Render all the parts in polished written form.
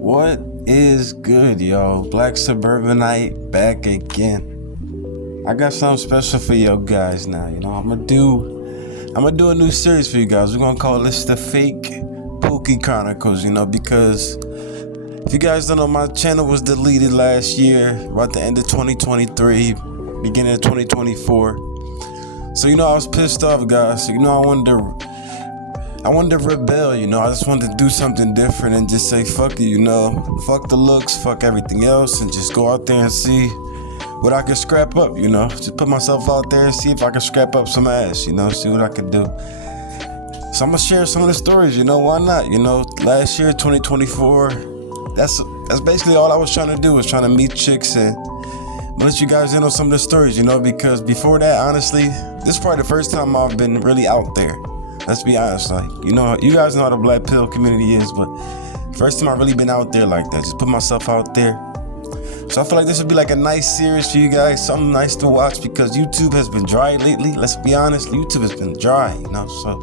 What is good, yo? Black Suburbanite back again. I got something special for you guys now. I'm gonna do a new series for you guys. We're gonna call this the fake Pookie Chronicles, because if you guys don't know, my channel was deleted last year, about the end of 2023, beginning of 2024. So I was pissed off, guys. So I wanted to rebel, I just wanted to do something different and just say fuck it, fuck the looks, fuck everything else, and just go out there and see what I could scrap up, just put myself out there and see if I can scrap up some ass, see what I could do. So I'm gonna share some of the stories, why not? Last year, 2024, that's basically all I was trying to do, was trying to meet chicks and let you guys in on some of the stories, because before that, honestly, this is probably the first time I've been really out there. Let's be honest, you guys know how the black pill community is, but first time I've really been out there like that, just put myself out there. So I feel like this would be like a nice series for you guys, something nice to watch, because YouTube has been dry lately. Let's be honest, YouTube has been dry, so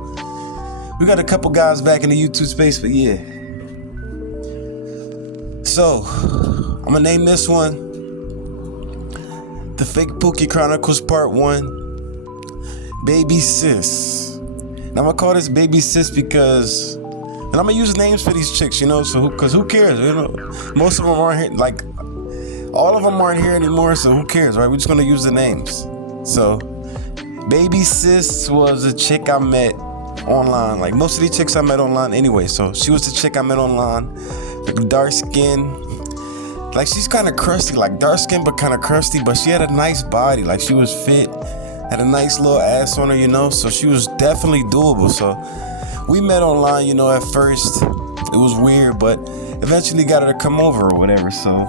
we got a couple guys back in the YouTube space, but yeah. So I'm gonna name this one The Fake Pookie Chronicles Part 1, Babysis. I'm gonna call this Babysis because, and I'm gonna use names for these chicks, because who cares, most of them aren't here, like, all of them aren't here anymore, so who cares, right? We're just gonna use the names. So, Babysis was a chick I met online, like most of these chicks I met online anyway, so she was the chick I met online, like dark skin, like she's kind of crusty, like dark skin but kind of crusty, but she had a nice body, like she was fit, had a nice little ass on her, so she was definitely doable. So we met online, at first it was weird, but eventually got her to come over or whatever. So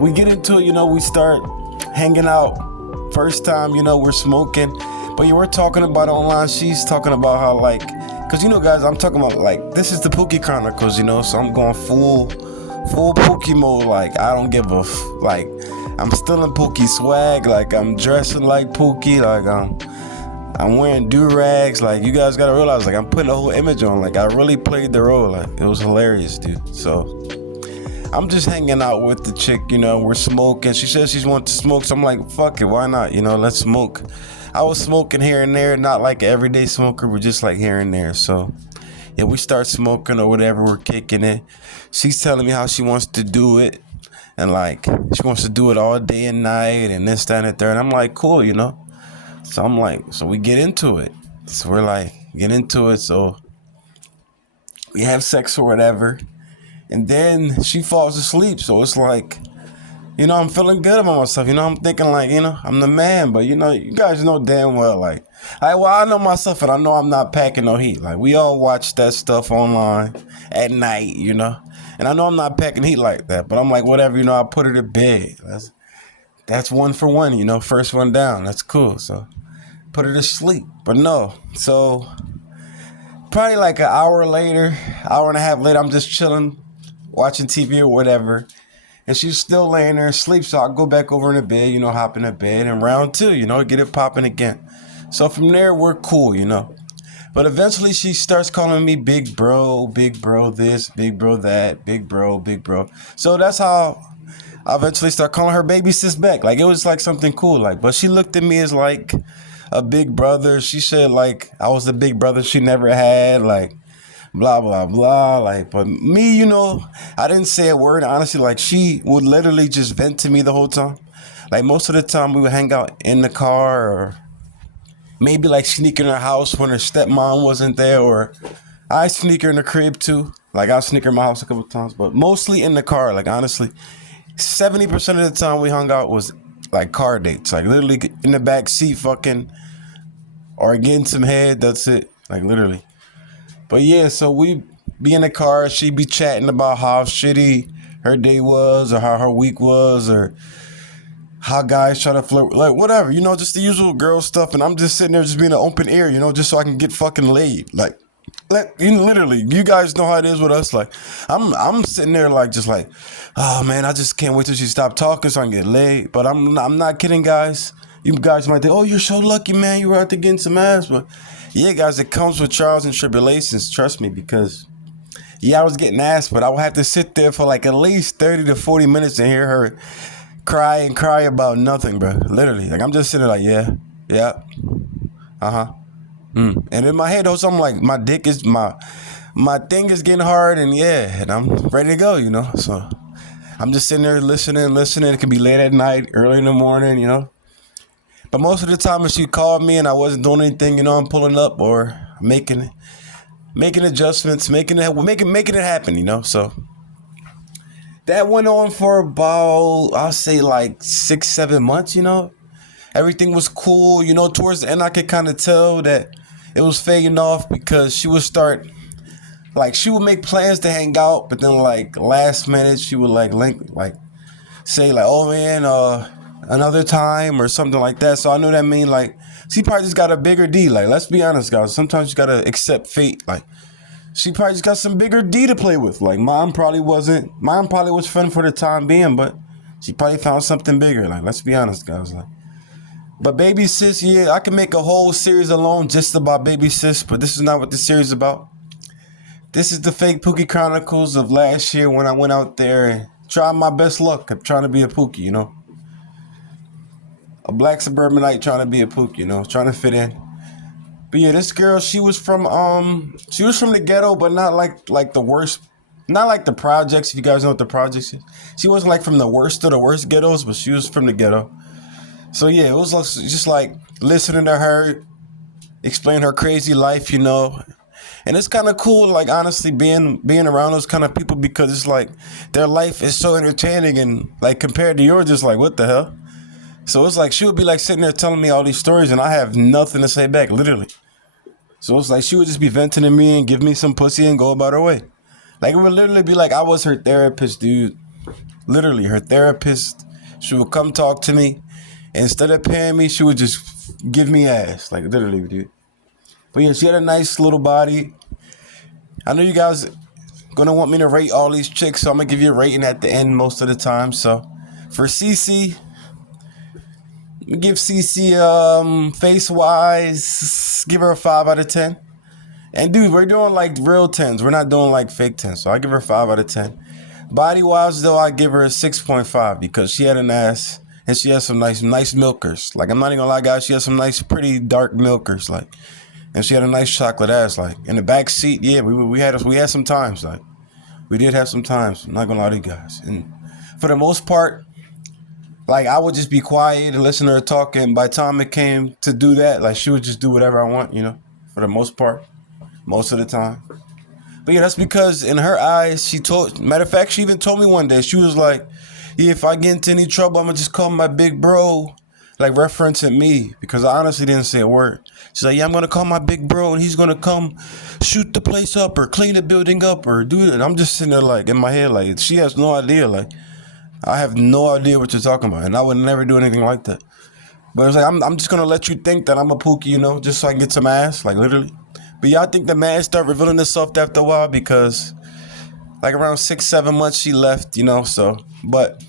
we get into it, we start hanging out. First time, we're smoking, but we're talking about online. She's talking about how, like, cause guys, I'm talking about, like, this is the Pookie Chronicles, so I'm going full Pookie mode. Like, I don't give a like, I'm still in Pookie swag, like I'm dressing like Pookie, like I'm wearing do-rags, like you guys gotta realize, like I'm putting a whole image on, like I really played the role, like it was hilarious, dude. So I'm just hanging out with the chick, we're smoking. She says she wants to smoke, so I'm like, fuck it, why not? Let's smoke. I was smoking here and there, not like an everyday smoker, but just like here and there. So yeah, we start smoking or whatever, we're kicking it. She's telling me how she wants to do it. And like, she wants to do it all day and night and this, that, and the third. And I'm like, cool, So I'm like, so we get into it. So we're like, get into it. So we have sex or whatever. And then she falls asleep. So it's like, I'm feeling good about myself. I'm thinking like, I'm the man. But, you guys know damn well, like, I know myself and I know I'm not packing no heat. Like, we all watch that stuff online at night, And I know I'm not packing heat like that, but I'm like, whatever, I put her to bed. That's one for one, first one down. That's cool. So put her to sleep. But no. So probably like an hour later, hour and a half later, I'm just chilling, watching TV or whatever. And she's still laying there asleep. So I go back over in the bed, hop in the bed, and round two, get it popping again. So from there, we're cool, But eventually she starts calling me big bro this, big bro that, big bro. So that's how I eventually start calling her Babysis back. Like, it was like something cool, like, but she looked at me as like a big brother. She said like I was the big brother she never had, like blah, blah, blah. Like, but me, I didn't say a word, honestly. Like, she would literally just vent to me the whole time. Like, most of the time we would hang out in the car, or maybe like sneak in her house when her stepmom wasn't there, or I sneak her in the crib too. Like, I'll sneak her in my house a couple times, but mostly in the car. Like, honestly, 70% of the time we hung out was like car dates. Like, literally in the back seat fucking, or getting some head. That's it. Like, literally. But yeah, so we be in the car. She'd be chatting about how shitty her day was, or how her week was, or how guys try to flirt, like whatever, just the usual girl stuff. And I'm just sitting there just being an open ear, just so I can get fucking laid. Like, literally, you guys know how it is with us. Like, I'm sitting there like, just like, oh man, I just can't wait till she stop talking so I can get laid. But I'm not kidding, guys. You guys might think, oh, you're so lucky, man, you were out there getting some ass. But yeah, guys, it comes with trials and tribulations, trust me, because Yeah, I was getting asked, but I would have to sit there for like at least 30 to 40 minutes and hear her cry and cry about nothing, bro. Literally. Like, I'm just sitting there like, yeah, yeah, uh-huh. And in my head, also, I'm like, my thing is getting hard, and yeah, and I'm ready to go, So I'm just sitting there listening. It can be late at night, early in the morning. But most of the time, if she called me and I wasn't doing anything, I'm pulling up or making adjustments, making it happen. So that went on for about, I'll say like 6, 7 months. Everything was cool. Towards the end, I could kind of tell that it was fading off because she would start, like, she would make plans to hang out, but then like last minute she would like say like, oh man, another time or something like that. So I knew that mean like she probably just got a bigger D. Like, let's be honest, guys. Sometimes you gotta accept fate. Like, she probably just got some bigger D to play with. Like, mine probably was fun for the time being, but she probably found something bigger. Like, let's be honest, guys. Like, but Babysis, yeah, I can make a whole series alone just about Babysis, but this is not what the series is about. This is the fake Pookie Chronicles of last year when I went out there and tried my best luck of trying to be a Pookie. A black suburbanite trying to be a Pookie, trying to fit in. But yeah, this girl, she was from the ghetto, but not like the worst, not like the projects, if you guys know what the projects is. She wasn't like from the worst of the worst ghettos, but she was from the ghetto. So yeah, it was just like listening to her explain her crazy life, And it's kind of cool, like, honestly, being around those kind of people, because it's like their life is so entertaining, and like compared to yours, just like, what the hell? So it's like she would be like sitting there telling me all these stories, and I have nothing to say back, literally. So it's like she would just be venting to me and give me some pussy and go about her way. Like, it would literally be like I was her therapist, dude. Literally, her therapist. She would come talk to me. Instead of paying me, she would just give me ass. Like, literally, dude. But yeah, she had a nice little body. I know you guys gonna want me to rate all these chicks, so I'm gonna give you a rating at the end most of the time. So for CC, give CC face wise, give her a 5 out of 10. And dude, we're doing like real 10s. We're not doing like fake 10s. So I give her a 5 out of 10. Body wise though, I give her a 6.5 because she had an ass and she has some nice milkers. Like, I'm not even gonna lie, guys, she has some nice, pretty dark milkers. Like, and she had a nice chocolate ass. Like, in the back seat, yeah, we had some times. Like, we did have some times. I'm not gonna lie to you guys. And for the most part, like, I would just be quiet and listen to her talk. And by the time it came to do that, like, she would just do whatever I want, for the most part, most of the time. But yeah, that's because in her eyes, matter of fact, she even told me one day, she was like, yeah, if I get into any trouble, I'm gonna just call my big bro, like referencing me, because I honestly didn't say a word. She's like, yeah, I'm gonna call my big bro and he's gonna come shoot the place up or clean the building up or do it. And I'm just sitting there like in my head, like, she has no idea. Like, I have no idea what you're talking about, and I would never do anything like that. But it's like, I'm just gonna let you think that I'm a Pookie, just so I can get some ass, like, literally. But y'all think the man start revealing himself after a while, because like around 6, 7 months she left, so. But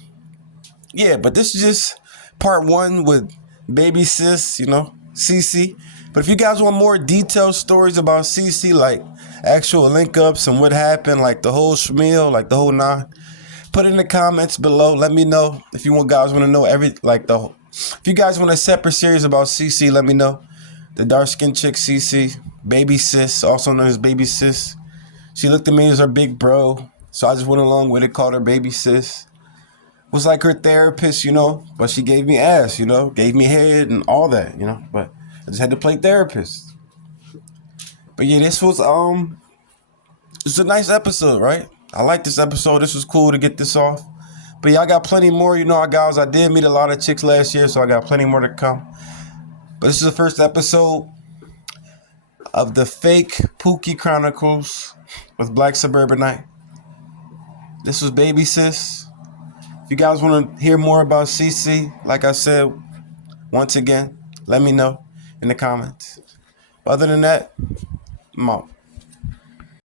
yeah, but this is just part 1 with Babysis, CC. But if you guys want more detailed stories about CC, like actual link ups and what happened, like the whole schmeal, like the whole nine, put it in the comments below. Let me know if you guys want to know if you guys want a separate series about CC, let me know. The dark skinned chick CC, Babysis, also known as Babysis. She looked at me as her big bro, so I just went along with it, called her Babysis. Was like her therapist, but she gave me ass, gave me head and all that, but I just had to play therapist. But yeah, this was it's a nice episode, right? I like this episode. This was cool to get this off. But yeah, I got plenty more, guys. I did meet a lot of chicks last year, so I got plenty more to come. But this is the first episode of the fake Pookie Chronicles with Black Suburbanite. This was Babysis. If you guys want to hear more about CC, like I said, once again, let me know in the comments. Other than that, I'm out.